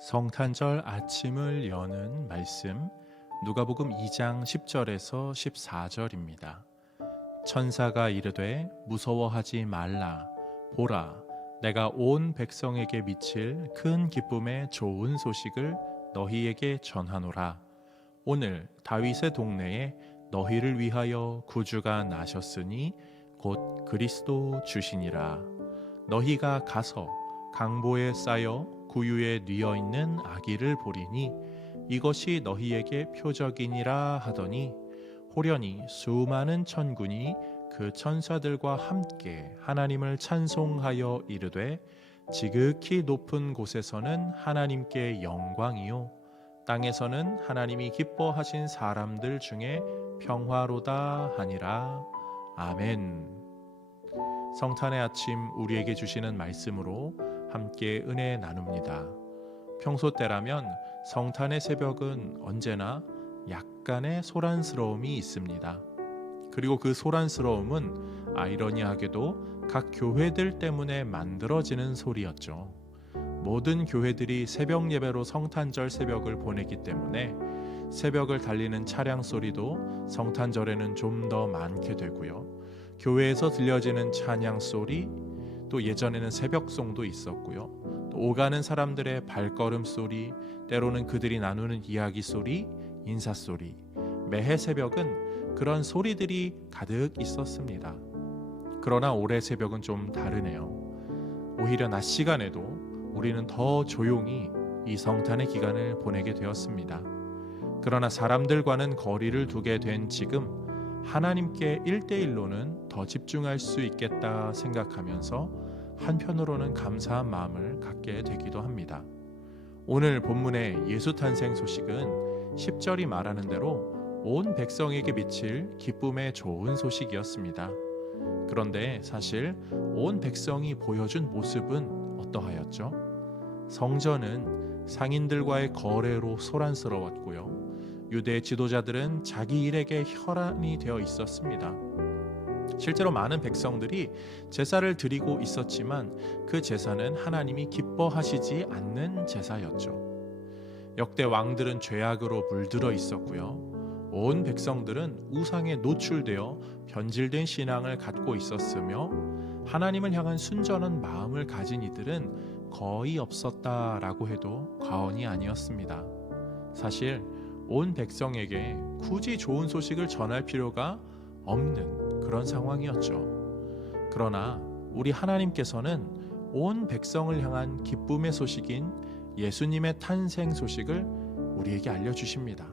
성탄절 아침을 여는 말씀 누가복음 2장 10절에서 14절입니다. 천사가 이르되 무서워하지 말라. 보라, 내가 온 백성에게 미칠 큰 기쁨의 좋은 소식을 너희에게 전하노라. 오늘 다윗의 동네에 너희를 위하여 구주가 나셨으니 곧 그리스도 주시니라. 너희가 가서 강보에 쌓여 구유에 뉘어 있는 아기를 보리니 이것이 너희에게 표적이니라 하더니 호련히 수많은 천군이 그 천사들과 함께 하나님을 찬송하여 이르되 지극히 높은 곳에서는 하나님께 영광이요 땅에서는 하나님이 기뻐하신 사람들 중에 평화로다 하니라. 아멘. 성탄의 아침 우리에게 주시는 말씀으로 함께 은혜 나눕니다. 평소 때라면 성탄의 새벽은 언제나 약간의 소란스러움이 있습니다. 그리고 그 소란스러움은 아이러니하게도 각 교회들 때문에 만들어지는 소리였죠. 모든 교회들이 새벽 예배로 성탄절 새벽을 보내기 때문에 새벽을 달리는 차량 소리도 성탄절에는 좀 더 많게 되고요. 교회에서 들려지는 찬양 소리, 또 예전에는 새벽송도 있었고요. 또 오가는 사람들의 발걸음 소리, 때로는 그들이 나누는 이야기 소리, 인사 소리, 매해 새벽은 그런 소리들이 가득 있었습니다. 그러나 올해 새벽은 좀 다르네요. 오히려 낮 시간에도 우리는 더 조용히 이 성탄의 기간을 보내게 되었습니다. 그러나 사람들과는 거리를 두게 된 지금 하나님께 1대1로는 더 집중할 수 있겠다 생각하면서 한편으로는 감사한 마음을 갖게 되기도 합니다. 오늘 본문의 예수 탄생 소식은 10절이 말하는 대로 온 백성에게 미칠 기쁨의 좋은 소식이었습니다. 그런데 사실 온 백성이 보여준 모습은 어떠하였죠? 성전은 상인들과의 거래로 소란스러웠고요. 유대 지도자들은 자기 일에게 혈안이 되어 있었습니다. 실제로 많은 백성들이 제사를 드리고 있었지만 그 제사는 하나님이 기뻐하시지 않는 제사였죠. 역대 왕들은 죄악으로 물들어 있었고요. 온 백성들은 우상에 노출되어 변질된 신앙을 갖고 있었으며 하나님을 향한 순전한 마음을 가진 이들은 거의 없었다라고 해도 과언이 아니었습니다. 사실 온 백성에게 굳이 좋은 소식을 전할 필요가 없는 그런 상황이었죠. 그러나 우리 하나님께서는 온 백성을 향한 기쁨의 소식인 예수님의 탄생 소식을 우리에게 알려주십니다.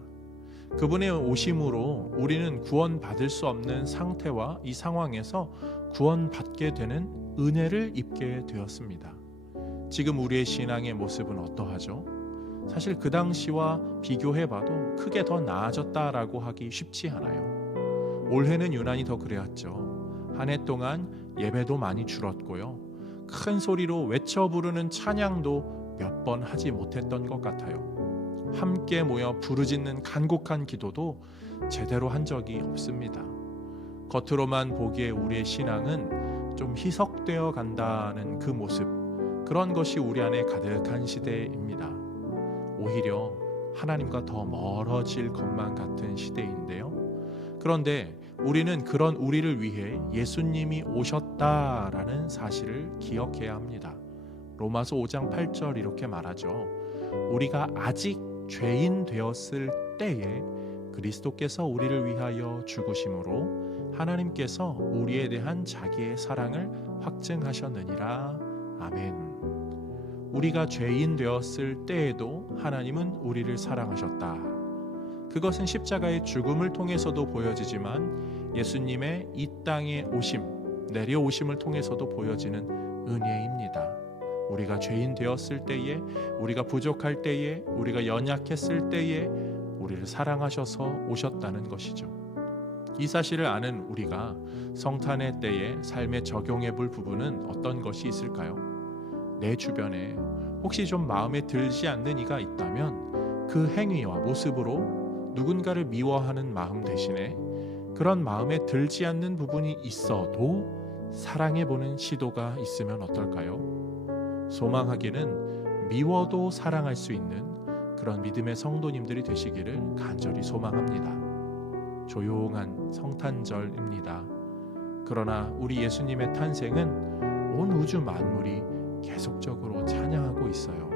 그분의 오심으로 우리는 구원받을 수 없는 상태와 이 상황에서 구원받게 되는 은혜를 입게 되었습니다. 지금 우리의 신앙의 모습은 어떠하죠? 사실 그 당시와 비교해봐도 크게 더 나아졌다라고 하기 쉽지 않아요. 올해는 유난히 더 그랬죠. 한 해 동안 예배도 많이 줄었고요. 큰 소리로 외쳐 부르는 찬양도 몇 번 하지 못했던 것 같아요. 함께 모여 부르짖는 간곡한 기도도 제대로 한 적이 없습니다. 겉으로만 보기에 우리의 신앙은 좀 희석되어 간다는 그 모습, 그런 것이 우리 안에 가득한 시대입니다. 오히려 하나님과 더 멀어질 것만 같은 시대인데요. 그런데 우리는 그런 우리를 위해 예수님이 오셨다라는 사실을 기억해야 합니다. 로마서 5장 8절 이렇게 말하죠. 우리가 아직 죄인 되었을 때에 그리스도께서 우리를 위하여 죽으심으로 하나님께서 우리에 대한 자기의 사랑을 확증하셨느니라. 아멘. 우리가 죄인 되었을 때에도 하나님은 우리를 사랑하셨다. 그것은 십자가의 죽음을 통해서도 보여지지만 예수님의 이 땅에 오심, 내려오심을 통해서도 보여지는 은혜입니다. 우리가 죄인 되었을 때에, 우리가 부족할 때에, 우리가 연약했을 때에 우리를 사랑하셔서 오셨다는 것이죠. 이 사실을 아는 우리가 성탄의 때에 삶에 적용해 볼 부분은 어떤 것이 있을까요? 내 주변에 혹시 좀 마음에 들지 않는 이가 있다면 그 행위와 모습으로 누군가를 미워하는 마음 대신에 그런 마음에 들지 않는 부분이 있어도 사랑해보는 시도가 있으면 어떨까요? 소망하기는 미워도 사랑할 수 있는 그런 믿음의 성도님들이 되시기를 간절히 소망합니다. 조용한 성탄절입니다. 그러나 우리 예수님의 탄생은 온 우주 만물이 계속적으로 찬양하고 있어요.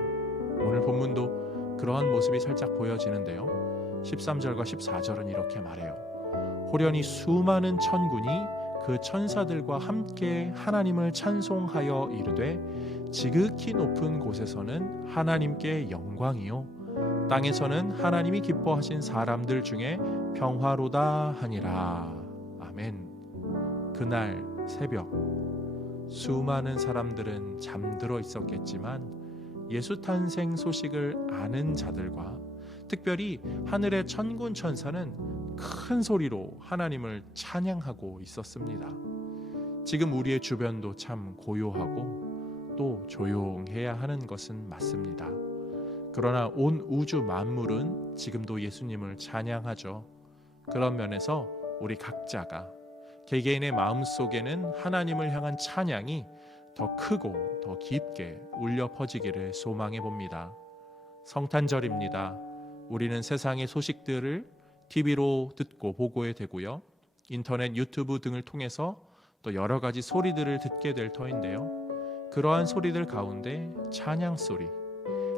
오늘 본문도 그러한 모습이 살짝 보여지는데요. 13절과 14절은 이렇게 말해요. 호련히 수많은 천군이 그 천사들과 함께 하나님을 찬송하여 이르되 지극히 높은 곳에서는 하나님께 영광이요 땅에서는 하나님이 기뻐하신 사람들 중에 평화로다 하니라. 아멘. 그날 새벽 수많은 사람들은 잠들어 있었겠지만 예수 탄생 소식을 아는 자들과 특별히 하늘의 천군 천사는 큰 소리로 하나님을 찬양하고 있었습니다. 지금 우리의 주변도 참 고요하고 또 조용해야 하는 것은 맞습니다. 그러나 온 우주 만물은 지금도 예수님을 찬양하죠. 그런 면에서 우리 각자가 개개인의 마음속에는 하나님을 향한 찬양이 더 크고 더 깊게 울려 퍼지기를 소망해 봅니다. 성탄절입니다. 우리는 세상의 소식들을 TV로 듣고 보고에 되고요. 인터넷, 유튜브 등을 통해서 또 여러 가지 소리들을 듣게 될 터인데요. 그러한 소리들 가운데 찬양 소리,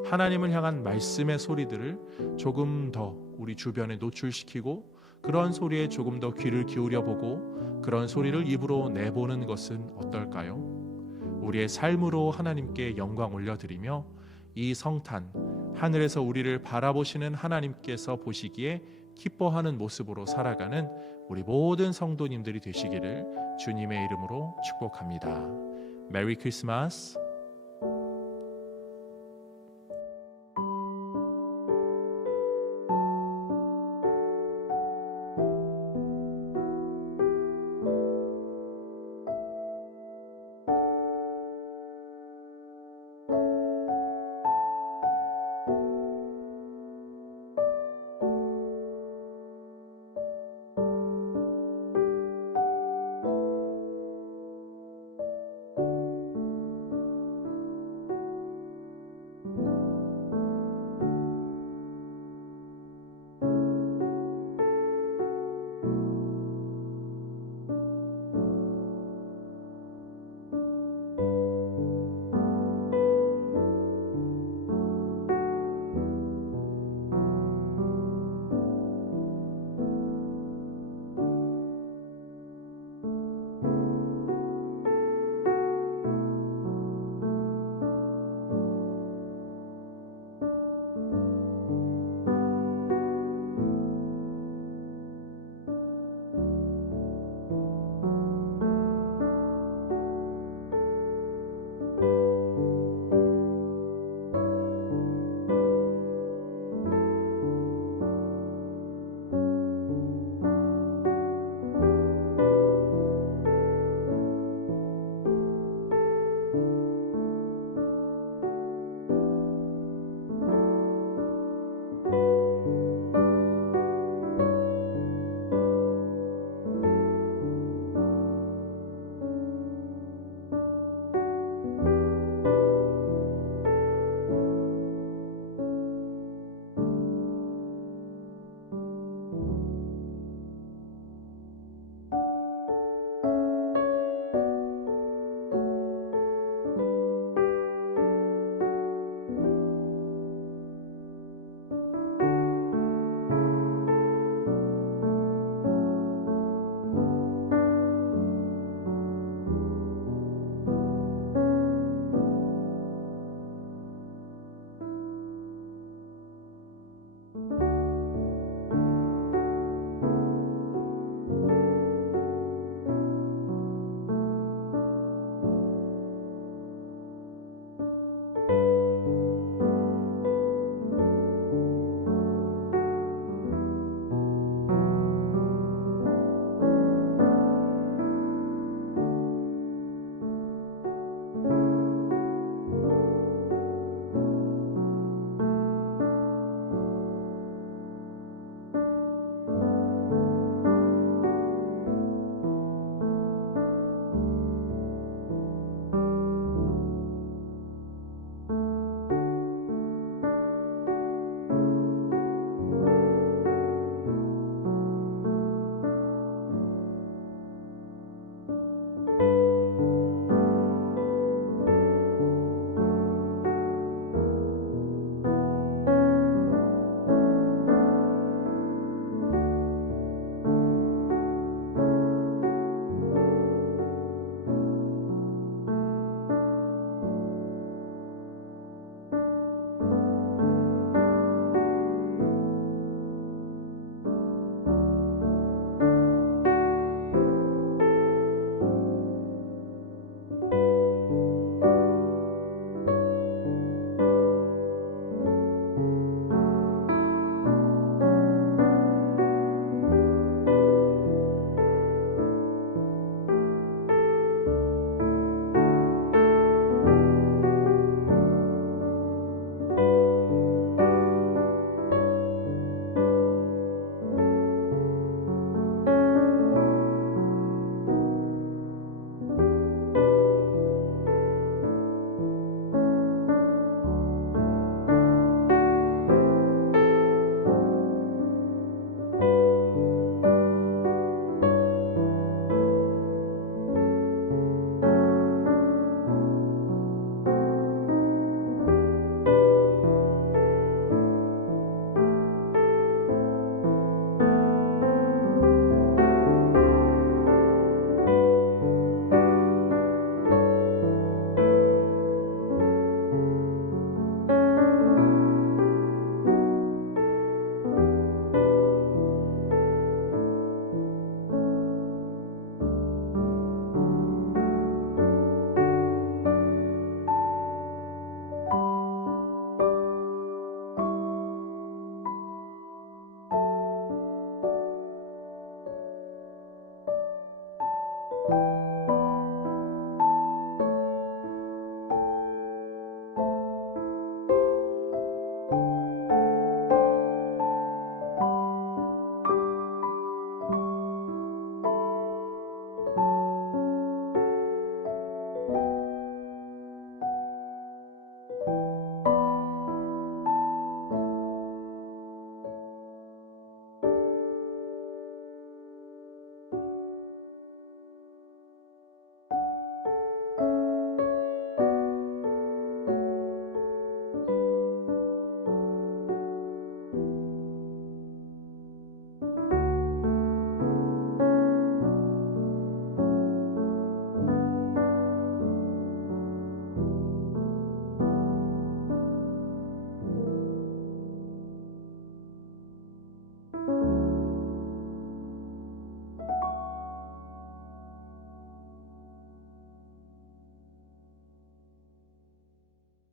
하나님을 향한 말씀의 소리들을 조금 더 우리 주변에 노출시키고 그런 소리에 조금 더 귀를 기울여 보고 그런 소리를 입으로 내보는 것은 어떨까요? 우리의 삶으로 하나님께 영광 올려드리며 이 성탄, 하늘에서 우리를 바라보시는 하나님께서 보시기에 기뻐하는 모습으로 살아가는 우리 모든 성도님들이 되시기를 주님의 이름으로 축복합니다. 메리 크리스마스.